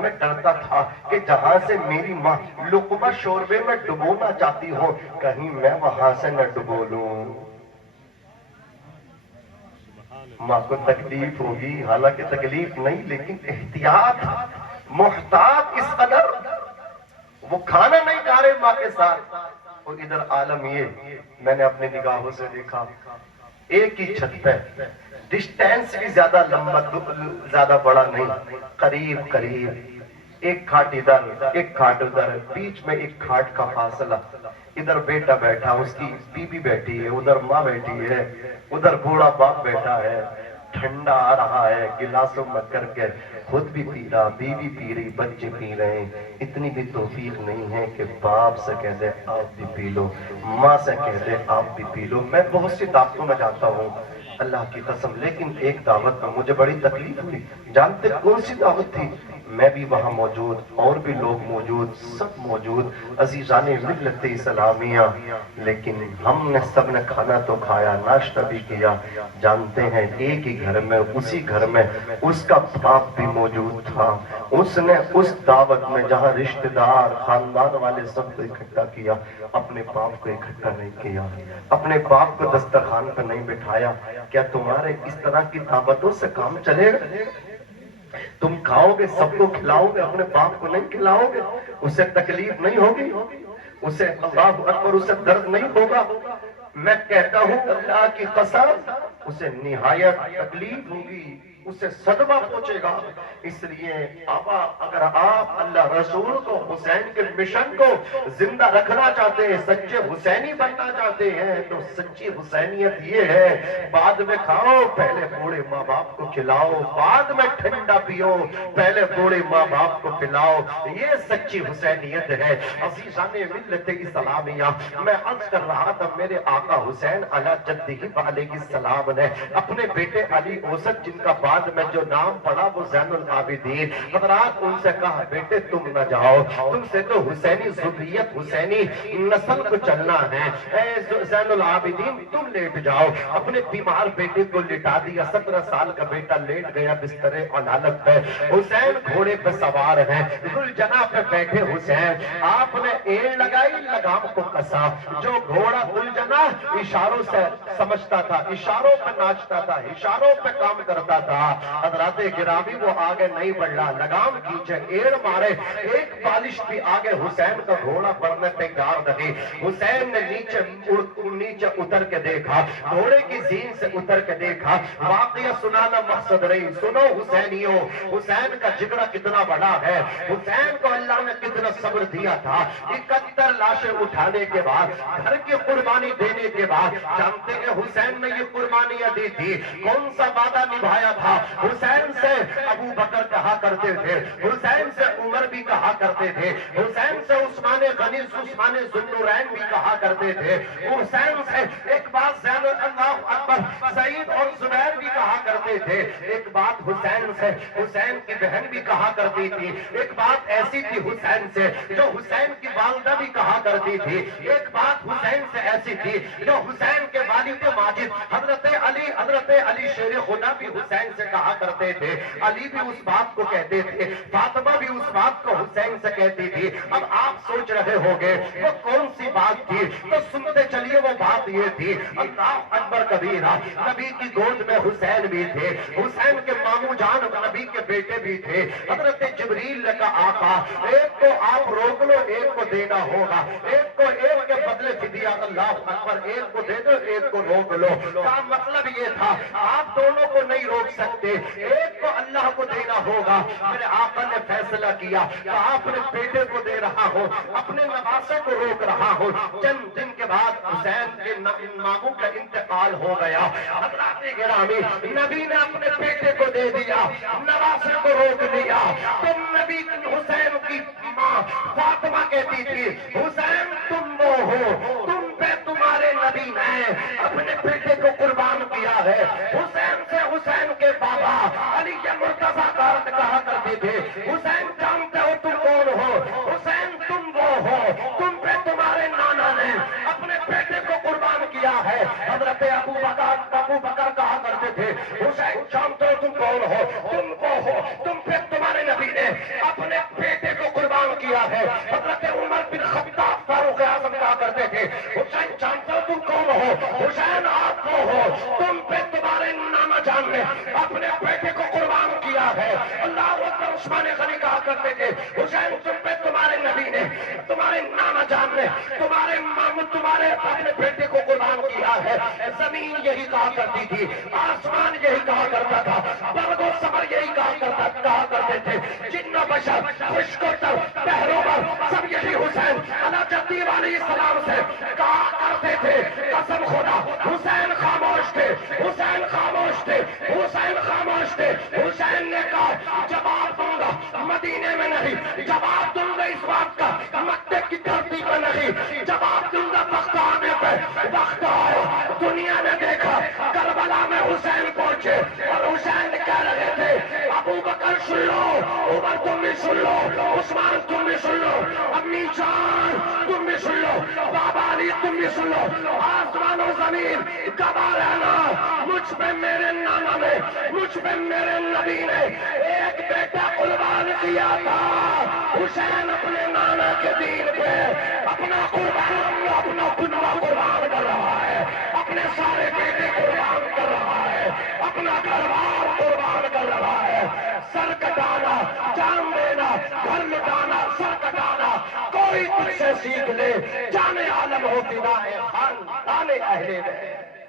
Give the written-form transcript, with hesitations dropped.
میں ڈرتا تھا کہ جہاں سے میری ماں لقمہ شوربے میں ڈبونا چاہتی ہو کہیں میں وہاں سے نہ ڈبو لوں، ماں کو تکلیف ہوگی، حالانکہ تکلیف نہیں لیکن احتیاط، محتاط اس قدر، وہ کھانا نہیں کھا رہے ماں کے ساتھ، اور ادھر عالم یہ میں نے اپنے نگاہوں سے دیکھا، ایک ہی چھت پہ، ڈسٹینس بھی زیادہ لمبا زیادہ بڑا نہیں، قریب قریب، ایک کھاٹ ادھر ایک کھاٹ ادھر، بیچ میں ایک کھاٹ کا فاصلہ، ادھر بیٹا بیٹھا، اس کی بیوی بیٹھی ہے، ادھر ماں بیٹھی ہے، ادھر بوڑھا باپ بیٹھا ہے، ٹھنڈا آ رہا ہے گلاسوں میں کر کے، خود بھی پی رہا، بیوی پی رہی، بچے پی رہے ہیں، اتنی بھی توفیق نہیں ہے کہ باپ سے کہہ دے آپ بھی پی لو، ماں سے کہہ دے آپ بھی پی لو۔ میں بہت سی دعوتوں میں جاتا ہوں اللہ کی قسم، لیکن ایک دعوت میں مجھے بڑی تکلیف ہوئی، جانتے کون سی دعوت تھی؟ میں بھی وہاں موجود، اور بھی لوگ موجود، سب موجود، عزیزان ملت اسلامیہ، لیکن ہم نے سب نے کھانا تو کھایا، ناشتہ بھی کیا، جانتے ہیں ایک ہی گھر میں، اسی گھر میں اس کا باپ بھی موجود تھا، اس نے اس دعوت میں جہاں رشتہ دار خاندان والے سب کو اکٹھا کیا، اپنے باپ کو اکٹھا نہیں کیا، اپنے باپ کو دسترخوان پر نہیں بٹھایا۔ کیا تمہارے اس طرح کی دعوتوں سے کام چلے گا؟ تم کھاؤ گے، سب کو کھلاؤ گے، اپنے باپ کو نہیں کھلاؤ گے، اسے تکلیف نہیں ہوگی، اسے اللہ اکبر، اسے درد نہیں ہوگا؟ میں کہتا ہوں اللہ کی قسم اسے نہایت تکلیف ہوگی، اسے صدمہ پہنچے گا۔ اس لیے آبا اگر آپ اللہ رسول کو، حسین کے مشن کو زندہ رکھنا چاہتے ہیں، سچے حسینی بننا چاہتے ہیں، تو سچی حسینیت یہ ہے بعد میں کھاؤ پہلے بوڑھے ماں باپ کو کھلاؤ، بعد میں ٹھنڈا پیو پہلے بوڑھے ماں باپ کو پلاؤ، یہ سچی حسینیت ہے۔ عزیزان ملت اسلامیہ، میں عرض کر رہا تھا میرے آقا حسین علی جدہ علیہ السلام نے اپنے بیٹے علی اوسط، جن کا بعد میں جو نام پڑا وہ زین العابدین، حضرات ان سے کہا بیٹے تم نہ جاؤ، تم سے تو حسینی ذریت، حسینی نسل کو چلنا ہے، اے زین العابدین تم لیٹ جاؤ۔ اپنے بیمار بیٹے کو لٹا دیا، 17 سال کا بیٹا لیٹ گیا بستر علالت پہ، حسین گھوڑے پہ سوار ہیں، ذوالجناح پہ بیٹھے حسین، آپ نے ایڑ لگائی، لگام کو کسا، جو گھوڑا ذوالجناح اشاروں سے سمجھتا تھا، اشاروں پہ ناچتا تھا، اشاروں پہ کام کرتا تھا، حضرات گرامی وہ آگے نہیں بڑھ رہا، لگام کھینچے، ایڑ مارے، ایک بالش بھی آگے حسین کا گھوڑا بڑھنے تیار نہیں۔ حسین نے نیچے اتر کے دیکھا، گھوڑے کی زین سے اتر کے دیکھا، واقعہ سنانا مقصد نہیں، سنو حسینیوں، حسین کا جگرہ کتنا بڑا ہے، حسین کو اللہ نے کتنا صبر دیا تھا، 71 لاشیں اٹھانے کے بعد، گھر کی قربانی دینے کے بعد، جانتے ہیں حسین نے یہ قربانیاں دی تھی، کون سا وعدہ نبھایا تھا؟ حسین سے ابو بکر کہا کرتے تھے، حسین سے عمر بھی کہا کرتے تھے، حسین سے عثمان غنی، عثمان ذوالنورین بھی کہا کرتے تھے، حسین سے ایک بات زین اللہ اکبر سعید اور زبیر بھی کہا کرتے تھے، ایک بات حسین سے حسین کی بہن بھی کہا کرتی تھی، ایک بات ایسی تھی حسین سے جو حسین کی والدہ بھی کہا کرتی تھی، ایک بات حسین سے ایسی تھی جو حسین کے والد ماجد حضرت علی شیر خدا بھی حسین سے کہا کرتے تھے، علی بھی اس بات کو کہتے تھے، فاطمہ بھی اس بات کو حسین سے کہتی تھی۔ اب آپ سوچ رہے ہوگے وہ کون سی بات تھی، تو سنتے چلیے وہ بات یہ تھی، اللہ اکبر کبیرہ، نبی کی گود میں حسین بھی تھے، حسین کے ماموں جان نبی کے بیٹے بھی تھے، حضرت جبریل نے کہا آقا ایک کو آپ روک لو، ایک کو دینا ہوگا، ایک کو ایک کے بدلے فدیہ، اللہ اکبر، ایک کو دے دو ایک کو روک لو، کا مطلب یہ تھا آپ دونوں کو نہیں روک سکتے، ایک کو اللہ کو دینا ہوگا۔ میرے آقا نے فیصلہ کیا کہ آپ اپنے بیٹے کو دے رہا ہو، اپنے نواسے کو روک رہا ہو۔ چند دن کے بعد حسین کے ماموں کا انتقال ہو گیا، حضرات گرامی نبی نے اپنے بیٹے کو دے دیا، نواسے کو روک دیا، تو نبی حسین کی ماں فاطمہ کہتی تھی حسین تم وہ ہو، تم پہ تمہارے نبی نے اپنے بیٹے کو قربان کیا ہے۔ حسین سے حسین کے بابا علی کے مرتضیٰ کارت کہا کرتے تھے حسین جانتے ہو تم کون ہو، حسین تم وہ ہو، تم پہ تمہارے نانا نے اپنے بیٹے کو قربان کیا ہے۔ حضرت ابو بکر کہا کرتے تھے حسین جانتے ہو تم کون ہو، تم وہ ہو، تم پہ تمہارے نبی نے عثمان غنی کہا کرتے تھے حسین تم پہ تمہارے نبی نے، تمہارے نانا جان نے، تمہارے ماموں، تمہارے اپنے بیٹے کو قربان کیا ہے۔ زمین یہی کہا کرتی تھی، آسمان یہی کہا کرتا تھا، برگ و صبر یہی کہا کرتے تھے، جن و بشر، خشک و تر، پہروں پر، سب یہی حسین علیٰ جدی علیہ السلام سے کہا کرتے تھے قسم خدا حسین خاموش تھے، حسین خاموش تھے، حسین خاموش تھے۔ حسین نے کہا جواب دوں گا مدینے میں نہیں، جواب دوں گا اس بات کا مکے کی دھرتی پہ نہیں، جواب دوں گا وقت آنے پہ۔ وقت آیا، دنیا نے دیکھا کربلا میں حسین پہنچے اور حسین کہہ رہے تھے ابو بکر سن لو، عمر تم بھی سن لو، عثمان تم بھی سن لو، امی جان تم بھی سن لو، بابا علی تم بھی سن لو، آسمان و زمین گواہ رہنا، مجھ پہ میرے نانا نے، مجھ پہ میرے نبی نے ایک بیٹا قربان کیا تھا۔ حسین اپنے نانا کے دین پہ اپنا قربان، اپنا کنوا قربان کر رہا ہے، اپنے سارے بیٹے قربان کر رہا ہے، اپنا گھر بار قربان کر رہا ہے۔ سر کٹانا، جان دینا، گھر لٹانا، سر کٹانا، کوئی تجھ سے سیکھ لے، جان عالم ہوتی نہ ہے خاندان اہل بیت۔